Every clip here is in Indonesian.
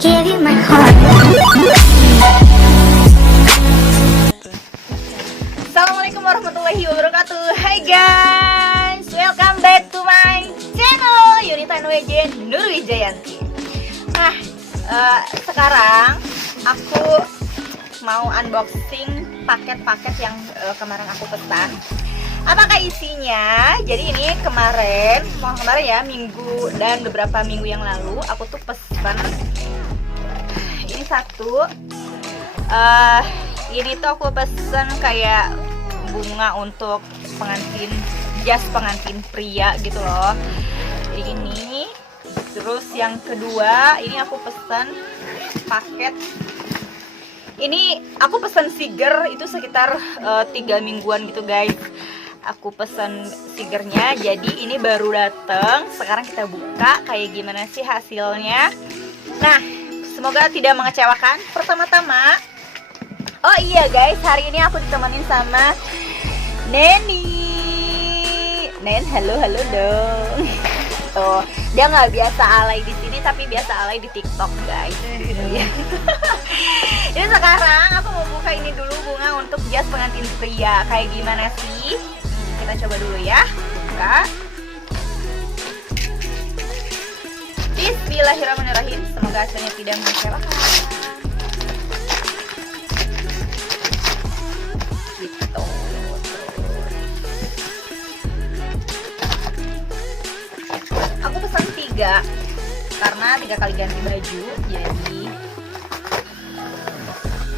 give you my heart. Assalamualaikum warahmatullahi wabarakatuh. Hai guys, welcome back to my channel Yunita NWJ Nurwijayanti. Nah, sekarang aku mau unboxing paket-paket yang kemarin aku pesan. Apakah isinya? Jadi ini kemarin ya, minggu dan beberapa minggu yang lalu aku tuh pesan ini satu. Ini tuh aku pesen kayak bunga untuk pengantin, jas pengantin pria gitu loh. Jadi ini. Terus yang kedua, ini aku pesen paket. Ini aku pesen siger itu sekitar 3 mingguan gitu guys. Aku pesen sigernya, jadi ini baru dateng. Sekarang kita buka kayak gimana sih hasilnya. Nah, semoga tidak mengecewakan. Pertama-tama, oh iya guys, hari ini aku ditemenin sama Neni. Nen, halo dong. Tuh, dia nggak biasa alay di sini, tapi biasa alay di TikTok guys. Jadi sekarang aku mau buka ini dulu, bunga untuk jas pengantin pria. Kayak gimana sih? Kita coba dulu ya. Buka. Bismillahirrahmanirrahim. Semoga hasilnya tidak mengecewakan. Gitu. Aku pesan 3 karena 3 kali ganti baju. Jadi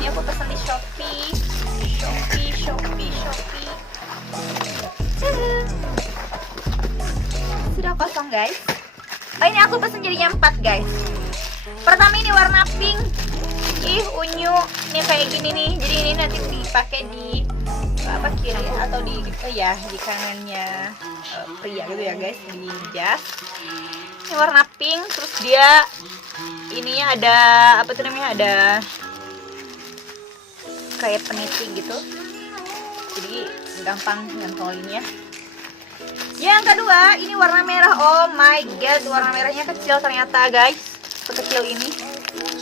ini aku pesan di Shopee. Sudah kosong guys. Oh, ini aku pesen jadinya 4 guys. Pertama ini warna pink. Ih, unyu. Ini kayak gini nih. Jadi ini nanti dipakai di apa, kiri atau di di kanannya pria gitu ya guys, di jas. Ini warna pink. Terus dia ininya ada apa tuh namanya, ada kayak peniti gitu. Jadi gampang nyantolinnya. Yang kedua, ini warna merah. Oh my god, warna merahnya kecil ternyata guys. Sekecil ini.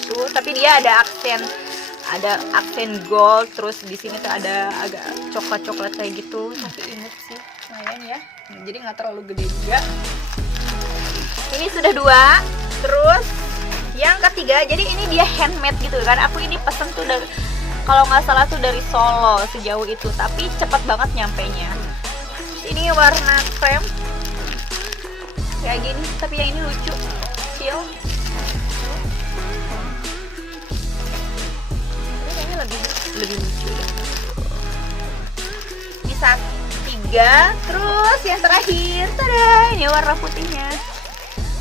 Tuh, tapi dia ada aksen gold. Terus di sini tuh ada agak coklat kayak gitu. Tapi imut sih, lumayan ya. Jadi nggak terlalu gede juga. Ini sudah 2. Terus yang ketiga, jadi ini dia handmade gitu kan. Aku ini pesen tuh dari, kalau nggak salah tuh dari Solo, sejauh itu. Tapi cepat banget nyampenya. Ini warna krem kayak gini, tapi yang ini lucu, kecil. Ini lebih lucu ya. Ini 3. Terus yang terakhir, tada, ini warna putihnya.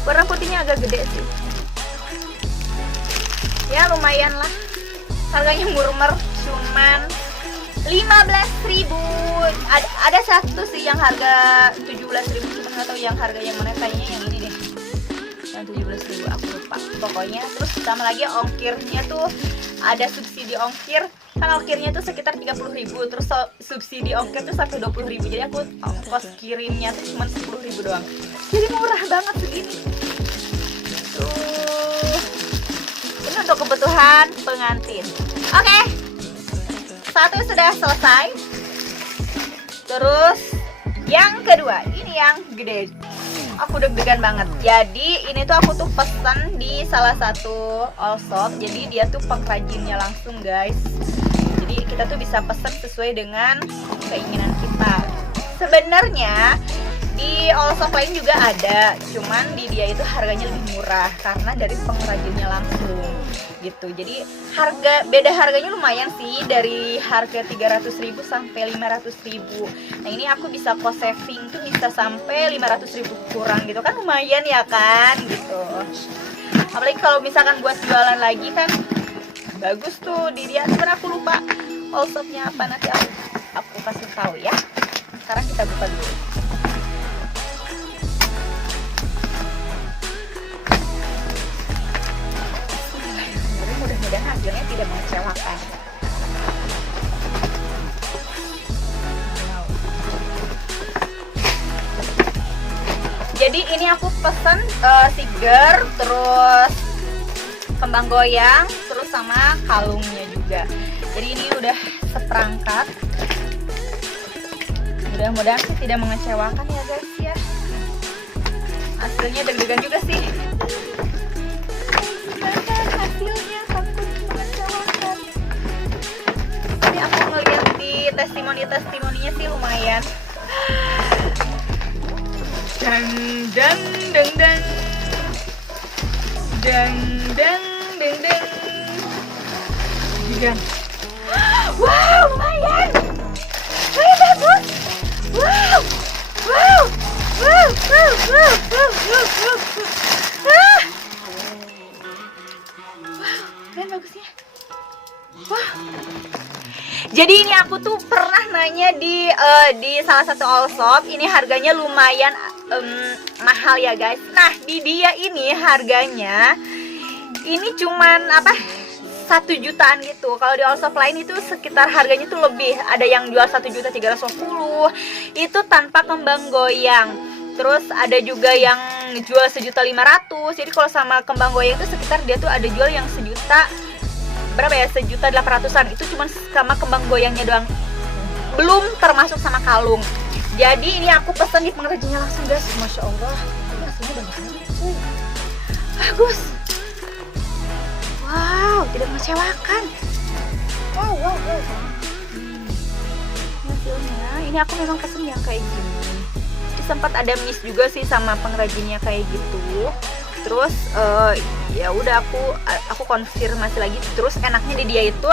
Warna putihnya agak gede sih. Ya lumayan lah. Harganya murmer, cuman 15.000. Ada satu sih yang harga 17.000, cuma nggak tahu yang harga yang mana, kayaknya yang ini deh, yang 17.000 aku lupa pokoknya. Terus sama lagi ongkirnya tuh ada subsidi ongkir, kan ongkirnya tuh sekitar 30.000, terus subsidi ongkir tuh sampai 20.000, jadi aku ongkos kirimnya tuh cuma 10.000 doang, jadi murah banget segini tuh. Ini untuk kebutuhan pengantin. Oke. Satu sudah selesai. Terus yang kedua, ini yang gede. Aku deg-degan banget. Jadi ini tuh aku tuh pesan di salah satu all shop. Jadi dia tuh pengrajinnya langsung guys. Jadi kita tuh bisa pesan sesuai dengan keinginan kita. Sebenarnya di all shop lain juga ada, cuman di dia itu harganya lebih murah karena dari pengrajinnya langsung gitu. Jadi beda harganya lumayan sih, dari harga 300.000 sampai 500.000. Nah ini aku bisa cost saving tuh bisa sampai 500.000 kurang gitu kan, lumayan ya kan gitu. Apalagi kalau misalkan buat jualan lagi kan bagus tuh di dia. Cuman aku lupa all shopnya apa, nanti aku kasih tahu ya. Sekarang kita buka dulu. Mudah-mudahan hasilnya tidak mengecewakan. Jadi ini aku pesen siger, terus kembang goyang, terus sama kalungnya juga. Jadi ini udah seperangkat. Mudah-mudahan sih tidak mengecewakan ya guys ya. Hasilnya deg-degan juga sih. Gimana hasilnya, takut mengecewakan. Ini aku ngeliat di testimoninya sih lumayan. Dan dan dan dan dan dan dan dan dan. Wow, lumayan. Bagus. Wow, wow, wow, wow, wow, wow, wow, wow. Wow, keren bagusnya. Wah. Jadi ini aku tuh pernah nanya di salah satu all shop, ini harganya lumayan mahal ya guys. Nah di dia ini harganya ini cuman 1 jutaan gitu. Kalau di all shop lain itu sekitar harganya tuh lebih, ada yang jual 1.350.000 itu tanpa kembang goyang. Terus ada juga yang jual 1.500.000. Jadi kalau sama kembang goyang itu sekitar dia tuh ada jual yang 1.000.000 berapa ya, 1.800.000-an. Itu cuma sama kembang goyangnya doang, belum termasuk sama kalung. Jadi ini aku pesan di pengrajinnya langsung guys. Masya Allah, ini hasilnya banyak banget cuy. Bagus. Wow, tidak mengecewakan. Wow, wow, wow. Hasilnya, ini aku memang pesen yang kayak gini. Sempat ada miss juga sih sama pengrajinnya kayak gitu. Terus ya udah aku konfirmasi lagi. Terus enaknya di dia itu,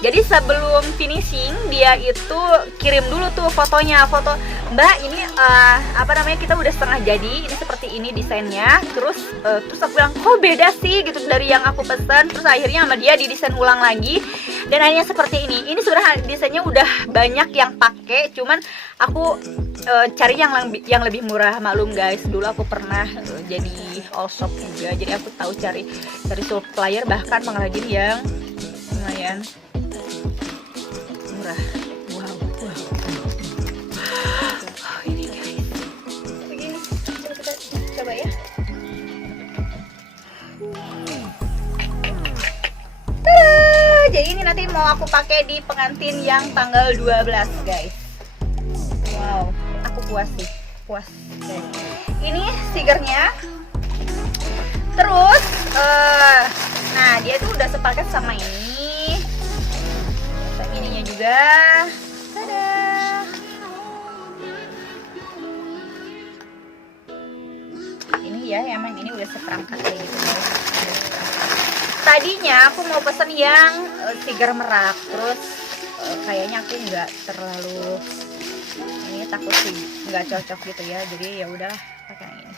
jadi sebelum finishing dia itu kirim dulu tuh fotonya, foto Mbak ini kita udah setengah jadi, ini seperti ini desainnya. Terus aku bilang kok beda sih gitu dari yang aku pesan. Terus akhirnya sama dia didesain ulang lagi dan akhirnya seperti ini. Ini sebenarnya desainnya udah banyak yang pakai, cuman aku cari yang lebih murah. Maklum guys, dulu aku pernah jadi all shop juga, jadi aku tahu cari supplier bahkan pengrajin yang lumayan murah. Wow, wow. Oh, ini guys, begini. Kita coba ya. Tada! Jadi ini nanti mau aku pakai di pengantin yang tanggal 12 guys. Wow, aku puas sih, puas guys. Ini stikernya. Terus nah dia tuh udah sepaket sama ini, sama ininya juga. Tada! Ini ya emang ini udah seperangkat kayak gitu guys. Tadinya aku mau pesen yang stiker merak, terus kayaknya aku nggak terlalu ini, takut sih nggak cocok gitu ya, jadi ya udahlah pakai yang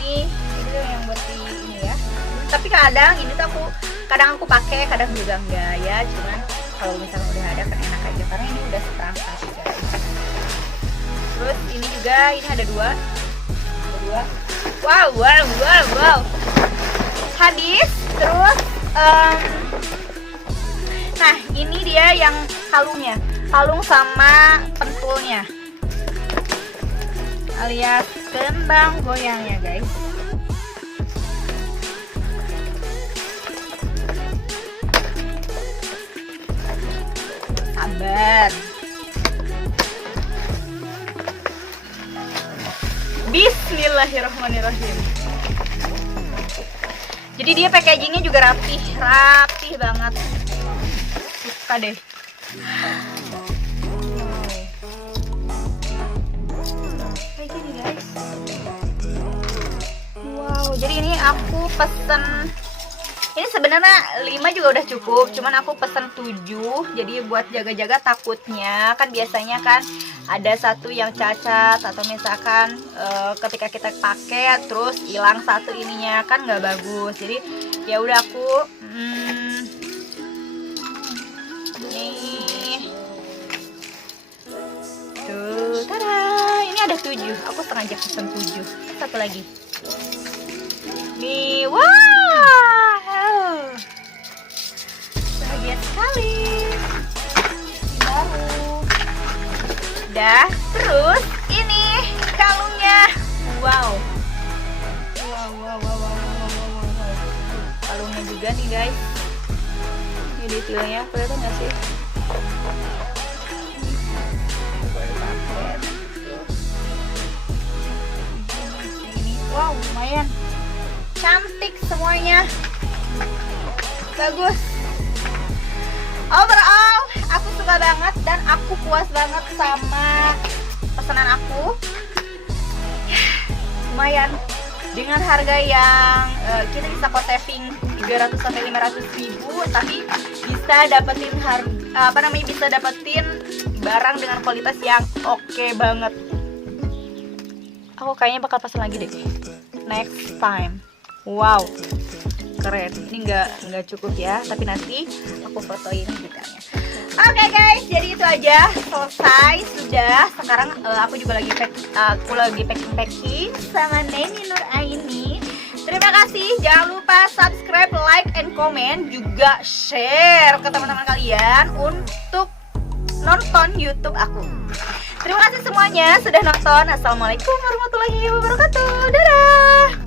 ini. Ini yang buat di ini ya. Tapi kadang ini tuh kadang aku pakai, kadang juga enggak ya. Cuman kalau misalnya udah ada kan enak aja karena ini udah seperangkat guys. Terus ini juga, ini ada dua. Wow, wow, wow, wow. Habis. Terus nah ini dia yang kalungnya, kalung sama pentulnya alias kembang goyangnya guys. Sabar. Bismillahirrahmanirrahim. Jadi dia packagingnya juga rapih banget. Suka deh. Kayak gini guys. Wow, jadi ini aku pesen. Ini sebenarnya 5 juga udah cukup, cuman aku pesen 7. Jadi buat jaga-jaga, takutnya kan biasanya kan ada satu yang cacat atau misalkan ketika kita pakai terus hilang satu ininya kan nggak bagus. Jadi ya udah aku nih tuh, tada, ini ada 7. Aku sengaja pesen 7. Satu lagi nih. Wow, bahagia sekali. Baru udah. Terus ini kalungnya. Wow. kalungnya juga nih guys. Ini detailnya kelihatan nggak sih? Wow, lumayan cantik semuanya, bagus. Overall aku suka banget dan aku puas banget sama pesanan aku. Lumayan dengan harga yang kita bisa kok saving 300 sampai 500 ribu, tapi bisa dapetin bisa dapetin barang dengan kualitas yang oke banget. Aku kayaknya bakal pasang lagi deh next time. Wow, keren. Ini nggak cukup ya, tapi nanti aku fotoin detailnya. Oke guys, jadi itu aja, selesai sudah. Sekarang aku juga lagi packing sama Neni Nur Aini. Terima kasih, jangan lupa subscribe, like, and comment, juga share ke teman-teman kalian untuk nonton YouTube aku. Terima kasih semuanya sudah nonton. Assalamualaikum warahmatullahi wabarakatuh. Dadah.